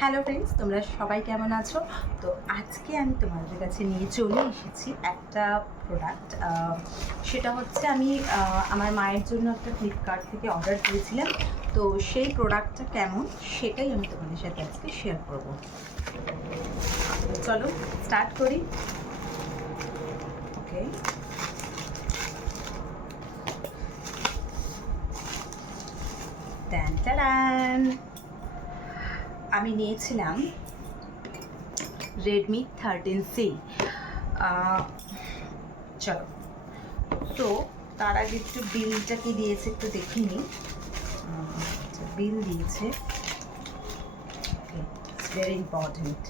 Hello friends, তোমরা সবাই কেমন আছো? তো আজকে আমি তোমাদের কাছে নিয়ে চলে এসেছি একটা প্রোডাক্ট। সেটা হচ্ছে আমি আমার মায়ের জন্য একটা ফ্লিপকার্ট থেকে অর্ডার দিয়েছিলাম। তো সেই প্রোডাক্টটা কেমন সেটাই আমি তোমাদের সাথে আজকে শেয়ার করব। চলো স্টার্ট করি। ওকে, টান আমি নিয়েছিলাম রেডমি 13C। চলো, তো তার আগে একটু বিলটা কি দিয়েছে একটু দেখিনি। বিল দিয়েছে, ওকে, ইটস ভেরি ইম্পর্টেন্ট।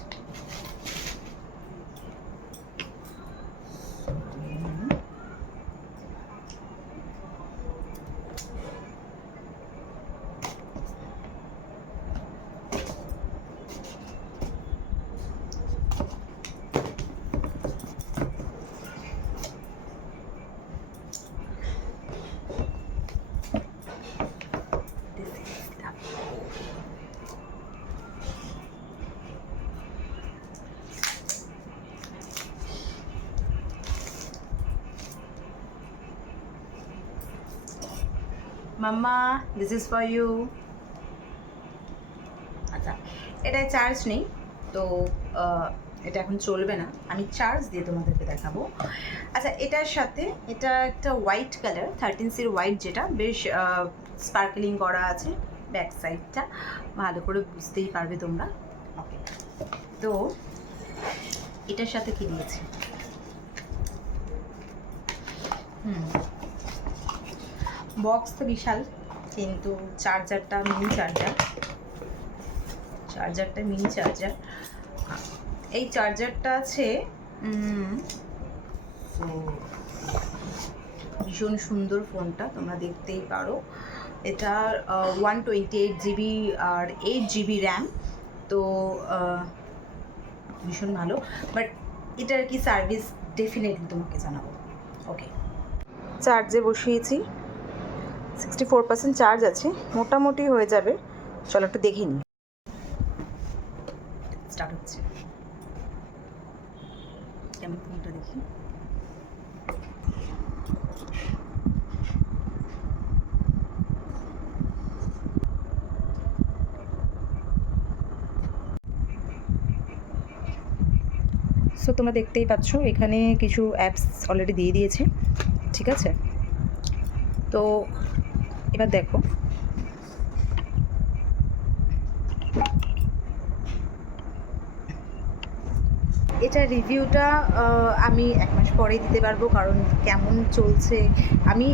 মাম্মা, দিস ইজ ফর ইউ। আচ্ছা, এটায় চার্জ নেই, তো এটা এখন চলবে না। আমি চার্জ দিয়ে তোমাদেরকে দেখাবো। আচ্ছা, এটার সাথে এটা একটা হোয়াইট কালার 13Cর হোয়াইট, যেটা বেশ স্পার্কলিং করা আছে। ব্যাক সাইডটা ভালো করে বুঝতেই পারবে তোমরা। ওকে, তো এটার সাথে কি দিয়েছি? বক্স তো বিশাল, কিন্তু চার্জারটা মিনি চার্জার। এই চার্জারটা আছে। ভীষণ সুন্দর ফোনটা, তোমরা দেখতেই পারো। এটার 128GB আর 8GB র্যাম, তো ভীষণ ভালো। বাট এটার কি সার্ভিস ডেফিনেটলি তোমাকে জানাবো। ওকে, চার্জে বসিয়েছি, 64% চার্জ আছে, মোটামুটি হয়ে যাবে। চলো একটু দেখে নিই। স্টার্ট হচ্ছে, কেমন ফোনটা দেখি। সো তোমরা দেখতেই পাচ্ছ, এখানে কিছু অ্যাপস অলরেডি দিয়ে দিয়েছে, ঠিক আছে? তো এবার দেখো, এটার রিভিউটা আমি 1 মাস পরেই দিতে পারবো, কারণ কেমন চলছে। আমি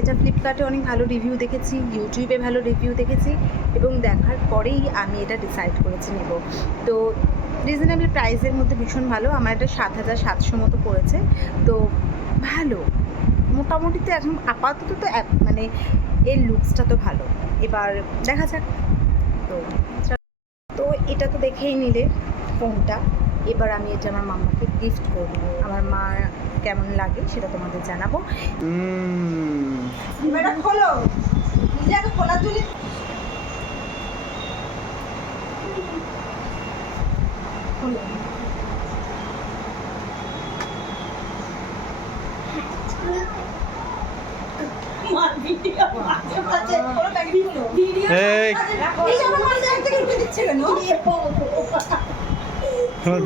এটা ফ্লিপকার্টে অনেক ভালো রিভিউ দেখেছি, ইউটিউবে ভালো রিভিউ দেখেছি, এবং দেখার পরেই আমি এটা ডিসাইড করেছি নেব। তো রিজনেবল প্রাইসের মধ্যে ভীষণ ভালো। আমার এটা 7700 মতো পড়েছে, তো ভালো মোটামুটি। তো এখন আপাতত তো মানে এর লুকসটা তো ভালো, এবার দেখা যাক। তো তো এটা তো দেখেই নিলে ফোনটা, এবার আমি এটা আমার মাম্মাকে গিফট করবো। আমার মা কেমন লাগে সেটা তোমাদের জানাবো। এটা খোলো, নিজে আগে খোলা তুলি।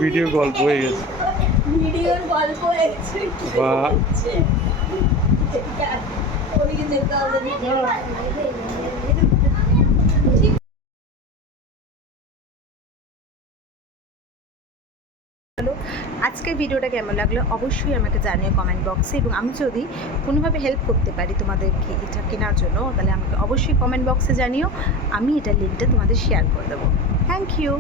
ভিডিও গল্প হয়ে গেছে। ভিডিওর গল্প হয়েছে। বাহ, ওদিকে যেতে হবে। আজকের ভিডিওটা কেমন লাগলো অবশ্যই আমাকে জানিও কমেন্ট বক্সে, এবং আমি যদি কোনোভাবে হেল্প করতে পারি তোমাদেরকে এটা কেনার জন্য, তাহলে আমাকে অবশ্যই কমেন্ট বক্সে জানিও। আমি এটার লিঙ্কটা তোমাদের শেয়ার করে দেবো। Thank you.